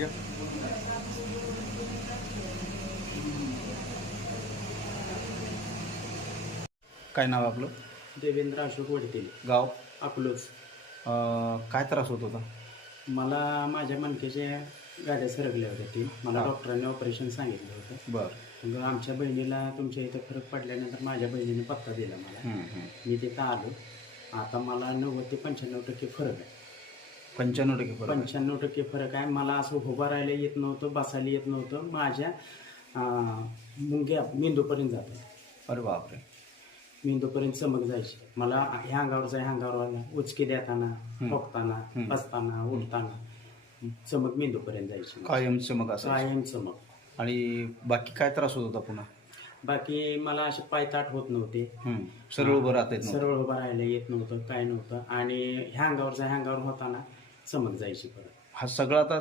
या. काय नाव आपलं? देवेंद्र अशोक वडतेल, गाव? अकलूज. काय त्रास होत होता? मला माझ्या मणक्याच्या गाड्या सरकल्या होत्या ती. मला हा. डॉक्टरांनी ऑपरेशन सांगितलं होतं. बरं. मग आमच्या बहिणीला तुमच्या इथं फरक पडल्यानंतर माझ्या बहिणीने पत्ता दिला मला. मी तिथं आलो. आता मला 90 ते 95% फरक आहे. 95% फरक आहे. 95% फरक आहे. मला असं उभं राहायला येत नव्हतं, बसायला येत नव्हतं. माझ्या मुंग्या मेंदूपर्यंत जात होत्या. अरे बापरे. मेंदूपर्यंत चमक जायची. मला ह्या अंगावरचा ह्या अंगावर उचकी देताना, खोकताना, बसताना, उठताना चमक मेंदूपर्यंत जायची. कायम चमक असायची. कायम चमक. आणि बाकी काय त्रास होत होता पुन्हा? बाकी मला असे पायताट होत नव्हते. सरळ उभं राहता येत नव्हतं. सरळ उभं राहायला येत नव्हतं, काय नव्हतं. आणि ह्या अंगावरचा ह्या अंगावर होताना चमक जायची परत. हा सगळा आता